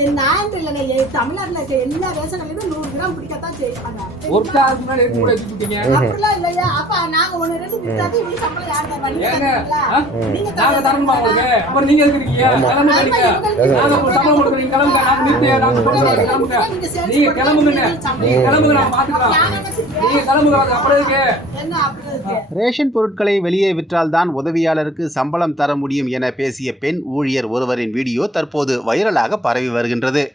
என் நான் இல்லைங்க தமிழ்நாட்டுல இருக்க எல்லா ரேஷன் கடையிலும் நூறு கிராம் பிடிக்கத்தான் செய்வாங்க. அப்படிலாம் இல்லையா. அப்ப நாங்க ஒண்ணு ரெண்டு சம்பளம் யார் தருவா நீங்க தரணுமா உங்களுக்கு? அப்புறம் நீங்க சம்பளம் கொடுக்குறீங்க கிளம்புங்க. நாங்க நிறுத்தி நாங்க கொடுக்குறோம் கிளம்புங்க. நீங்க கிளம்புங்க. நீங்க கிளம்புங்க. நான் பாத்துக்கலாம் நீங்க கிளம்புங்க. அப்படியே இருக்கு. என்ன அப்படி ரேஷன் பொருட்களை வெளியே விற்றால்தான் உதவியாளருக்கு சம்பளம் தர முடியும் என பேசிய பெண் ஊழியர் ஒருவரின் வீடியோ தற்போது வைரலாக பரவி வருகின்றது.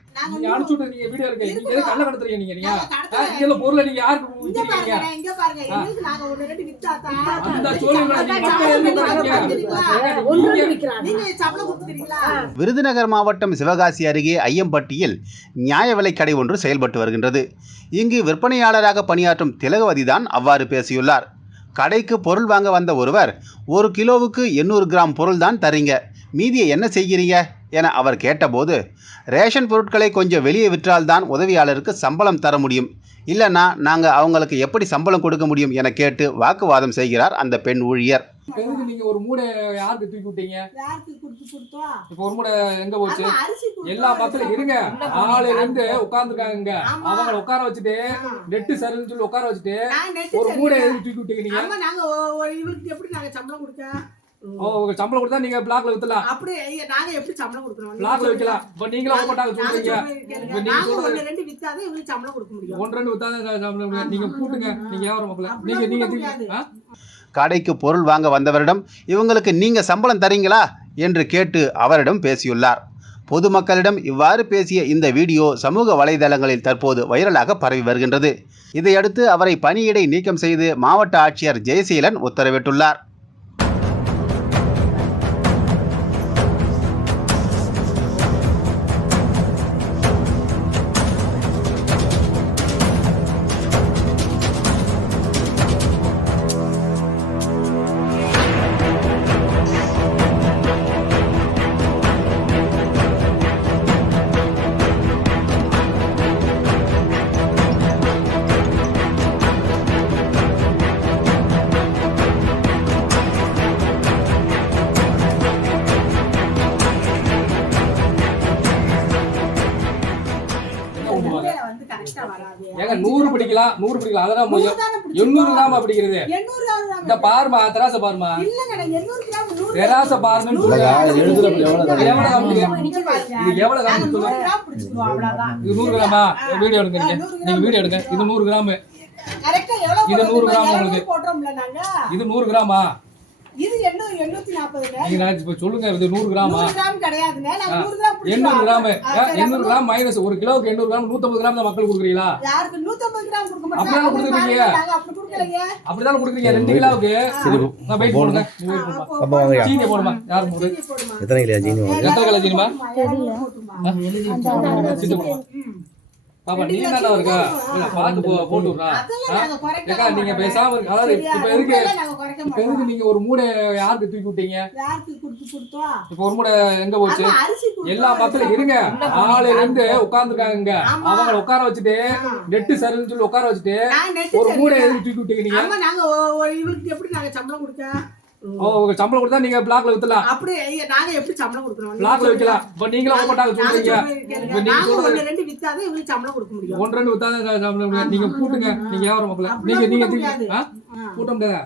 விருதுநகர் மாவட்டம் சிவகாசி அருகே ஐயம்பட்டியில் நியாய விலைக் கடை ஒன்று செயல்பட்டு வருகின்றது. இங்கு விற்பனையாளராக பணியாற்றும் திலகவதிதான் அவ்வாறு பேசியுள்ளார். கடைக்கு பொருள் வாங்க வந்த ஒருவர் ஒரு கிலோவுக்கு எண்ணூறு கிராம் பொருள் தான் தரீங்க மீதியை என்ன செய்கிறீங்க? என அவர் கேட்டபோது ரேஷன் பொருட்களை கொஞ்சம் வெளியே விற்றால்தான் உதவியாளருக்கு சம்பளம் தர முடியும். இல்லைன்னா நாங்கள் அவங்களுக்கு எப்படி சம்பளம் கொடுக்க முடியும்? என கேட்டு வாக்குவாதம் செய்கிறார் அந்த பெண் ஊழியர். இப்ப எதுக்கு நீங்க ஒரு மூடை யாருக்கு தூக்கி விட்டீங்க? யாருக்கு கொடுத்து கொடுத்தோம்? இப்ப ஒரு மூடை எங்க போச்சு. எல்லா மக்களும் இருங்க. ஆளு இருந்து உட்கார்ந்துருக்காங்க. அவங்கள உட்கார வச்சுட்டு. நெட்டு சரின்னு சொல்லி உட்கார வச்சுட்டு ஒரு. மூடை எதுக்கு தூக்கி விட்டீங்க நீங்க? நாங்க இவளுக்கு எப்படி நாங்க சம்பளம் கொடுக்க? ஓ சம்பளம் கொடுத்தா நீங்க பிளாக்ல வித்தலாம் அப்படி ஐயா, நாங்க எப்படி சம்பளம் கொடுக்கணும்? பிளாக்ல வைக்கலாம். இப்ப நீங்களும் அவங்க மாட்டாங்க நாங்க சொல்றீங்க. நீங்க ஒண்ணு ரெண்டு வித்தாதான் இவங்களுக்கு சம்பளம் கொடுக்க முடியும். ஒன்று ரெண்டு வித்தாதான் சம்பளம். நீங்க கூட்டுங்க நீங்க வியாபாரம் நீங்க நீங்க கூட்ட தூக்கி- முடியாது. ஆ? கடைக்கு பொருள் வாங்க வந்தவரிடம் இவங்களுக்கு நீங்க சம்பளம் தரீங்களா? என்று கேட்டு அவரிடம் பேசியுள்ளார். பொதுமக்களிடம் இவ்வாறு பேசிய இந்த வீடியோ சமூக வலைதளங்களில் தற்போது வைரலாக பரவி வருகின்றது. இதையடுத்து அவரை பணியிடை நீக்கம் செய்து மாவட்ட ஆட்சியர் ஜெயசீலன் உத்தரவிட்டுள்ளார். ஏங்க நூறு பிடிக்கலாம் நூறு பிடிக்கலாம் அதெல்லாம் முடியும். எண்ணூறு கிராம் பிடிக்கிறது இந்த பாருமா தராச பாருமா தெராச? பாருங்க. இது எவ்வளவு கிராம். இது நூறு கிராமா. வீடியோ எடுங்க நீங்க வீடியோ எடுங்க இது நூறு கிராம் இது நூறு கிராம்? உங்களுக்கு. இருநூறு போடுறோம்ல நாங்க? இது நூறு கிராமா இது எண்ணூறு, எண்ணூத்தி நாற்பதுங்க. நீங்க நான் இப்ப சொல்லுங்க இது நூறு கிராமா நூறு கிராம் கிடையாதுங்க. நாங்க ஆ. நூறு கிராம் பிடிச்சிக்குவோம். எண்ணூறு கிராம் எண்ணூறு கிராம் மைனஸ் ஒரு கிலோவுக்கு எண்ணூறு கிராம் நூத்தம்பது கிராம் தான் மக்கள் கொடுக்குறீங்களா யாருக்கு 150 கிராம் கொடுக்க மாட்டோம். அப்படிதானே கொடுக்குறீங்க? அப்படி. அப்படிதானே கொடுக்குறீங்க ரெண்டு கிலோவுக்கு நான் வெயிட் பண்ணுமா அப்போ வாங்கய்யா. சீனி போடுமா யார் மூணு. எத்தனை கிலோ வாங்க எத்தனை கிலோ சீனிமா. சிட்டு போடுமா. பாப்பா நீ தானே இருக்கா இல்ல பாத்து போ போட்டு விடுறா அதெல்லாம் நாங்க. பேசாம இருக்கு அதாவது? இப்ப எதுக்கு நாங்க குறைக்க இப்ப மாட்டோம். எதுக்கு நீங்க ஒரு மூடை யாருக்கு தூக்கி விட்டீங்க? இப்ப ஒரு மூடை எங்க போச்சு. எல்லா மக்களும் இருங்க ஆளு இருந்து உட்கார்ந்துருக்காங்க. அவங்கள உட்கார வச்சுட்டு. நெட்டு சரின்னு சொல்லி உட்கார வச்சுட்டு ஒரு. மூடை எதுக்கு தூக்கி விட்டீங்க நீங்க ஆமா, நாங்க ஒ- ஒ- இவளுக்கு எப்படி நாங்க சம்பளம் கொடுக்க? ஓ உங்க சம்பளம் கொடுத்தா நீங்க பிளாக்ல வித்தலாம் அப்படி நாங்க எப்படி சம்பளம் கொடுக்கணும்? பிளாக்ல வைக்கலாம். இப்ப நீங்களும் நாங்க சொல்றீங்க. நீங்க ஒண்ணு ரெண்டு வித்தாதான் இவங்களுக்கு சம்பளம் கொடுக்க முடியும். ஒன்று ரெண்டு வித்தாதான் சம்பளம் கொடுங்க. நீங்க கூட்டுங்க. நீங்க வியாபாரம் நீங்க நீங்க கூட்ட முடியாது.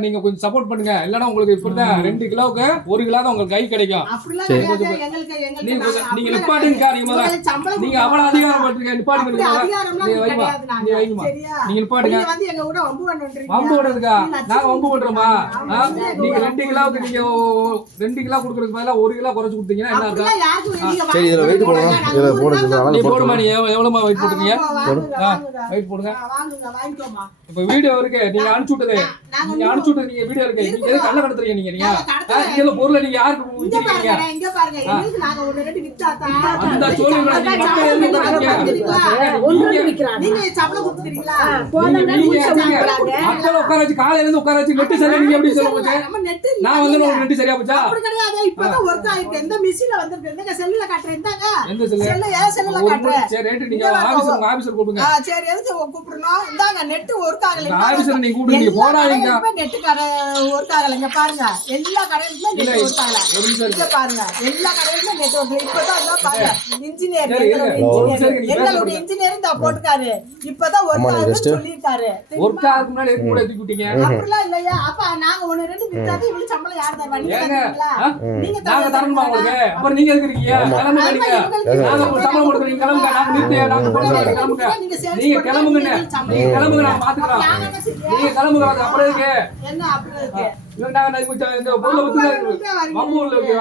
நீங்க கொஞ்சம் சப்போர்ட் பண்ணுங்க. இல்லன்னா உங்களுக்கு இப்படிதான் ரெண்டு கிலோவுக்கு ஒரு கிலோ தான் உங்களுக்கு கை கிடைக்கும். நீங்க கொஞ்சம் நீங்க. அவ்வளவு அதிகாரம் பட்டிருக்க நிப்பாட்டுங்க. நீங்க வைமா நாங்க. வைமா? நீங்க நிப்பாட்டுங்க. நீங்க வந்து எங்க கூட வம்பு விடுறதுக்கா நீங்க வம்பு பண்றோமா? நீங்க ரெண்டு கிலோவுக்கு நீங்க ரெண்டு கிலோ கொடுக்கறதுக்கு பதிலா ஒரு கிலோ குறைச்சு கொடுத்தீங்கன்னா என்ன அர்த்தம்? அப்படிலாம் யாருக்கும் நீங்க சரி, இதுல weight வாங்குங்க. போடணும். நாங்க இதுல நூறு போட கிராம் சொல்லுங்க. தான் நீ போடுமா நீ எவ்வ- எவ்வளவுமா வெயிட் வாங்குங்க. வெயிட் போடுங்க. இப்ப வீடியோ இருக்கு. நீங்க அனுப்பிச்சு விட்டது நாங்க நீங்க அனுப்பிச்சு விட்டது நீங்க வீடியோ இருக்கு நீங்க எதுக்கு கள்ள கடத்துறீங்க நீங்க நீங்க நாங்க ஆ, கடத்தல. நீங்க இந்த பொருளை நீங்க யாருக்கு இங்க விக்கிறீங்க பாருங்க, இங்க பாருங்க. எங்களுக்கு நாங்க ஒண்ணு ரெண்டு வித்தாதான். அந்த சோழிகளை நீங்க மக்கள் நீங்க எதுக்கு தரீங்க? நீங்க- நீங்க சம்பளம் கொடுத்துக்கிறீங்களா? நீங்க- நீங்க சம்பளம் மக்களை உட்கார வச்சு காலையில இருந்து உட்கார வச்சு நெட்டு சரியா நீங்க எப்படி சொல்ல போச்சு. நான் வந்து உங்களுக்கு நெட்டு சரியா போச்சா அப்படி கிடையாது. இப்பதான் work ஆயிருக்கு. எந்த machine ல வந்திருக்கு? இந்தாங்க, cell ல காட்டுறேன். இந்தாங்க. எந்த செல்லு cell ல, என் cell ல ஒரு காட்டுறேன். முறை- சரி ரைட்டு நீங்க ஆபீசர் ஆபீசர் கூப்பிடுங்க சரி, எதுக்கு கூப்பிடணும்? இந்தாங்க, work ஆகல. ஆபீசர் நீங்க கூப்பிடுங்க நீங்க நெட் கடை இங்க பாருங்க. எல்லா கடையிலுமே நெட் பாருங்க. எல்லா கடையிலுமே நெட் ஒர்க் இப்பதான் எல்லாம் பாருங்க. இன்ஜினியர் நிமிஷம் எங்களுடைய இன்ஜினியர் இந்த போட்டுக்காரு இப்பதான் ஒர்க் ஆகுதுன்னு சொல்லியிருக்காரு. ஒர்க் ஆகுதுக்கு முன்னாடி எதுக்கு கூட தூக்கி விட்டீங்க. அப்படிலாம் இல்லையா? அப்ப நாங்க ஒண்ணு ரெண்டு விட்டாதான் இவ்வளவு சம்பளம் யார் தருவா நீங்க தருவீங்களா? நீங்க நாங்க தரணுமா உங்களுக்கு? தருவீங்களா? அப்புறம் நீங்க எதுக்கு இருக்கீங்க? கிளம்புங்க நீங்க நாங்க சம்பளம் கொடுக்குறோம். நீங்க கிளம்புங்க. நாங்க நிறுத்தி நாங்க கிளம்புங்க. நீங்க கிளம்புங்க நீங்க நாங்க பாத்துக்கலாம்? நீங்க கிளம்புங்க. அப்புறம் இருக்கு. என்ன இருக்கு? இருக்கு.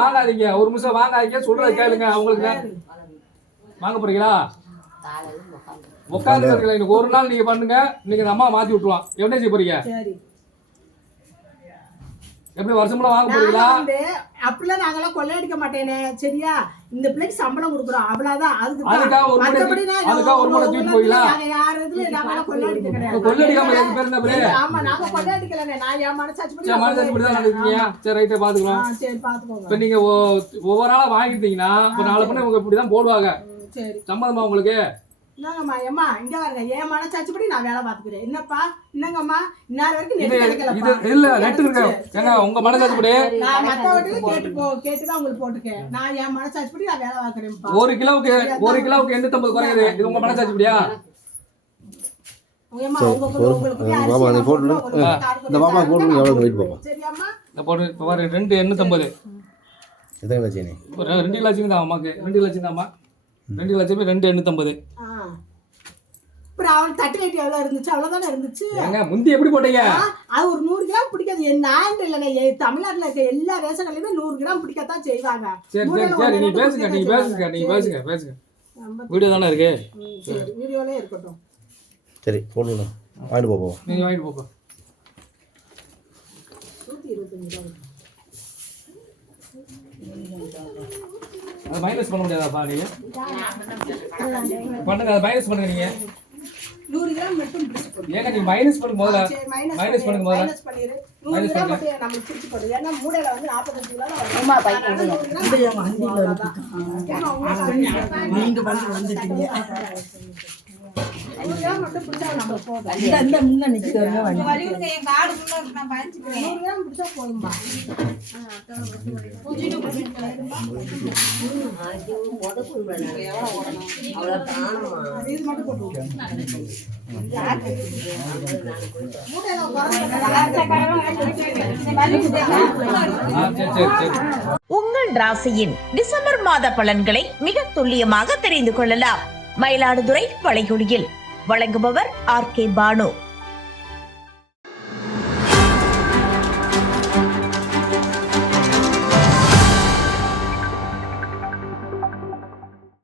வாங்காதீங்க. ஒரு நிமிஷம் வாங்காதீங்க. சொல்றதை கேளுங்க. அவங்களுக்கு வாங்க போறீங்களா? உட்காந்து இருக்கல இன்னைக்கு ஒரு நாள் நீங்க பண்ணுங்க. நீங்க இந்த அம்மா மாத்தி விட்டுருவான். என்ன செய்ய போறீங்க? எப்படி வருஷம்லாம் வாங்க போறீங்களா? அப்படிலாம் நாங்கெல்லாம் கொள்ளையடிக்க மாட்டேனே. சரியா? இந்த பிள்ளைக்கு சம்பளம் கொடுக்குறோம். அவ்வளவுதான் அதுக்கு ஒரு நாங்க ஒரு ஒரு ஆமா. நான் மனசாட்சி பாத்துக்கலாம். ஒவ்வொரு நாளா வாங்கிட்டீங்கன்னா இப்ப நாலு பண்ண இவங்க இப்படிதான் போடுவாங்க. ம், சரி. சம்மதமா உங்களுக்கு? என்னங்கம்மா ஏம்மா இங்க பாருங்க என் மனசாட்சிப்படி நான் வேலை பாத்துக்கிறேன் என்னப்பா? என்னங்கம்மா? இன்னார் வரைக்கும் நெட் இது கிடைக்கலப்பா. இல்ல நெட் இருக்கு ஏங்க உங்க மனசாட்சிப்படி நான் மத்த வீட்டுல கேட்டு போ கேட்டுதான் உங்களுக்கு போட்டுக்கேன் நான் என் மனசாட்சிப்படி நான் வேலை பார்க்கறேன்ப்பா. ஒரு கிலோவுக்கு ஒரு கிலோவுக்கு எண்ணூத்தம்பது குறையுது. இது உங்க அரிசி பாப்பா, அந்த போட்டு போட்டு ஒரு ஆ. கார் இந்த பாப்பா கொடுத்தா போட்டு எவ்வளவு வெயிட் பாப்பா சரியாம்மா? இந்த போட்டு இப்ப பாரு ரெண்டு எண்ணூத்தம்பது. எத்தனை லட்சம் ரெண்டு கிலோ வச்சுங்க தான் அம்மாக்கு. ரெண்டு கிலோ வச்சுங்க அம்மா. ரெண்டு வச்சு ரெண்டு எண்ணூத்தம்பது. ஆ. அப்புறம் அவன் தட்டு கட்டி எவ்வளவு இருந்துச்சு? அவ்வளவுதானே இருந்துச்சு? ஏங்க முந்தி எப்படி போட்டீங்க? அது ஒரு நூறு கிராம் பிடிக்காது. என் நான் இல்லைண்ணே எ- தமிழ்நாட்டுல இருக்க எல்லா ரேஷன் கடையிலுமே நூறு கிராம் பிடிக்கத்தான் செய்வாங்க. சரி சரி சரி ரெண்டு பேசுங்க பிடிக்கத்தான் பேசுங்க சரி. பேசுங்க பேசுங்க. வீடியோ தானே இருக்கு? சரி வீடியோலே இருக்கட்டும். சரி போட்டுடலாம் வாங்கிட்டு போப்போம். நீங்க வாங்கிட்டு போப்பா நூத்தி இருபத்தஞ்சு ரூபா இருக்கு. அதை மைனஸ் பண்ண முடியாதாப்பா நீங்க? பண்ணுங்க அதை மைனஸ் பண்ணுங்க நீங்க. நூறு கிராம் மட்டும் பிடிச்சு போடு. ஏங்க நீங்க மைனஸ் பண்ணுங்க முதல்ல மைனஸ் பண்ணுங்க முதல்ல minus பண்ணிரு. நூறு கிராம். மட்டும் நமக்கு பிடிச்சு போடு. ஏன்னா மூடையில வந்து 45 கிலோ வரும். அதனால நூறு கிராம் அவ்வளவுதான். ஏன்னா உங்களுக்கு நூறு கிராம் உங்கள் ராசியின் டிசம்பர் மாத பலன்களை மிக துல்லியமாக தெரிந்து கொள்ளலாம். மயிலாடுதுறை வளைகுடியில். வழங்குபவர் ஆர் கே பானு.